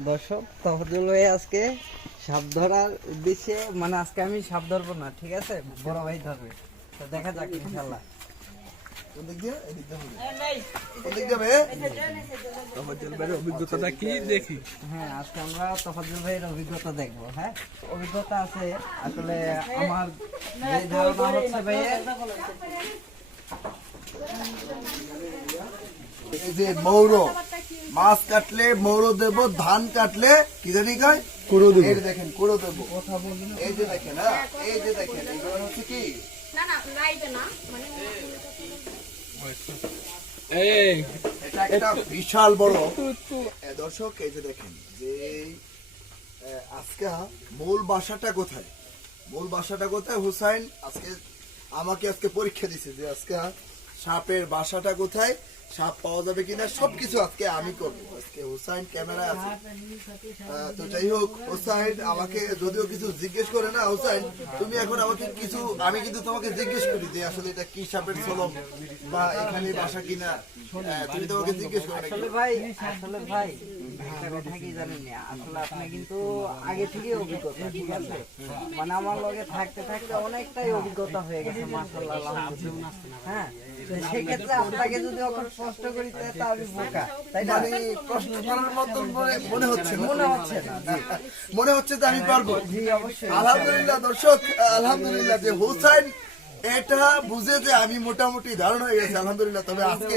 দর্শক তফজুল ভাই আজকে সাপ ধরার উদ্দেশ্যে মানে আজকে আমি সাপ ধরবো না ঠিক আছে? বড় ভাই ধরবে। তো দেখা যাক ইনশাল্লাহ অভিজ্ঞতাটা কি দেখি? হ্যাঁ আজকে আমরা তফাজুল ভাইয়ের অভিজ্ঞতা দেখব হ্যাঁ? অভিজ্ঞতা আছে আসলে আমার ধারণা হচ্ছে ভাইয়ের এই যে মৌর মাছ কাটলে মৌর দেব ধান কাটলে কি জানি কয়? কুড়ো দেব। এই দেখেন কুড়ো দেব। এই যে দেখেন হ্যাঁ? এই যে দেখেন এগুলো হচ্ছে কি? না না না মানে এই। এটা একটা বিশাল বড়। এ, দর্শক এই যে দেখেন যে আজকে মূল বাসাটা কোথায়? মূল বাসাটা কোথায়? হুসাইন আজকে আমাকে আজকে পরীক্ষা দিছে যে আজকে সাপের বাসাটা কোথায়? সাপ পাওয়া যাবে কিনা, সবকিছু আজকে আমি করব। আজকে হুসাইন ক্যামেরায় আছে। তো যাই হোক, হুসাইন আমাকে যদিও কিছু জিজ্ঞেস করে না, হুসাইন, তুমি এখন আমাকে কিছু, আমি কিন্তু তোমাকে জিজ্ঞেস করি যে আসলে এটা কি সাপের সলম বা এখানে বাসা কিনা। তুমি তোমাকে জিজ্ঞেস করো ভাই, আসলে ভাই একটা কি জানেন আসলে আপনি কিন্তু আগে থেকে অভিজ্ঞতা ঠিক আছে? মানে আমার লগে থাকতে থাকতে অনেকটাই অভিজ্ঞতা হয়ে গেছে মাসাল্লাহ আলহামদুলিল্লাহ। হ্যাঁ? সেক্ষেত্রে আপনাকে যদি এখন স্পষ্ট করি তাহলে আমি বোকা। তাই না? মানে প্রশ্ন করার মতন মনে- মনে হচ্ছে মনে হচ্ছে না। মনে হচ্ছে যে আমি পারব। জি অবশ্যই। আলহামদুলিল্লাহ দর্শক আলহামদুলিল্লাহ যে হুসাইন এটা বুঝে যে আমি মোটামুটি ধারণ হয়ে গেছে আলহামদুলিল্লাহ। তবে আজকে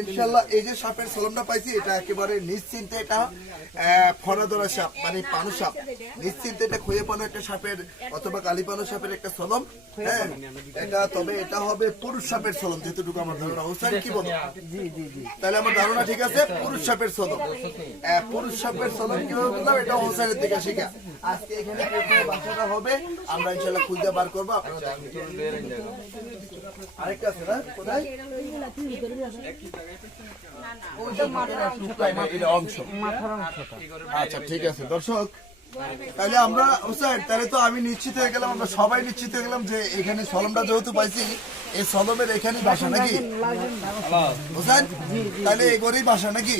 ইনশাল্লাহ এই যে সাপের সলমটা পাইছি এটা একেবারে নিশ্চিন্তে এটা আহ, ফনাদরা সাপ মানে পানু সাপ। নিশ্চিন্তে এটা খুঁয়ে পানো একটা সাপের অথবা কালী পানু সাপের একটা সলম হ্যাঁ? এটা তবে এটা হবে পুরুষ সাপের সলম যেহেতু আমার ধারণা। হুসাইন কি বলো? তাহলে আমার ধারণা ঠিক আছে পুরুষ সাপের সলম। পুরুষ সাপের সলম কীভাবে বললাম এটা হোসেনের দিকে শিখা। আজকে এখানে বাসাটা হবে আমরা ইনশাল্লাহ খুঁজে বার করব আপনারা। আরেকটা আছে না? কোথায়? ওইটা মাথার অংশটা এটা অংশ। আচ্ছা ঠিক আছে দর্শক। তাহলে আমরা হুসাইন তাহলে তো আমি নিশ্চিত হয়ে গেলাম আমরা সবাই নিশ্চিত হয়ে গেলাম যে এখানে সলমটা যেহেতু পাইছি এই সলমের এখানেই বাসা নাকি? হুসাইন তাহলে এগোরেই বাসা নাকি?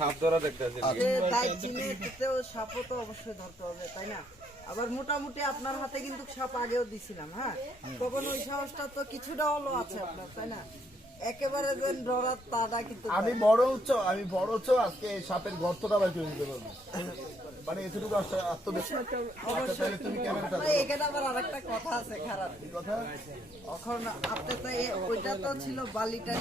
সাপ ধরা দেখতেছে। যে তাই চিনে দিতেও সাপও তো অবশ্যই ধরতে হবে তাই না? আবার মোটামুটি আপনার হাতে কিন্তু সাপ আগেও দিছিলাম হ্যাঁ? তখন ওই সাহসটা তো কিছুটা হলো আছে আপনার তাই না? একেবারে যে ডরার তাটা কিন্তু আমি বড় উচ্চ আমি বড় উচ্চ আজকে সাপের গর্তটা বাইরে করে দিতে পারব। মানে এতটুকু আচ্ছা, তাহলে তুমি ক্যামেরাটা এখানে আবার আরেকটা কথা আছে খারাপ। কথা? এখন আপনি তো ওইটা তো ছিল বালিটা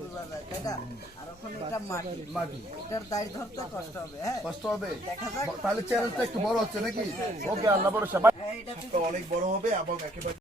বোঝা যায় তাই না? আর এখন এটা মাটি। মাটি। এটার ধরতে কষ্ট হবে হ্যাঁ? কষ্ট হবে? তাহলে চ্যালেঞ্জটা একটু বড় হচ্ছে নাকি? ওকে আল্লাহ বড় সবাই হ্যাঁ অনেক বড় হবে এবং একেবারে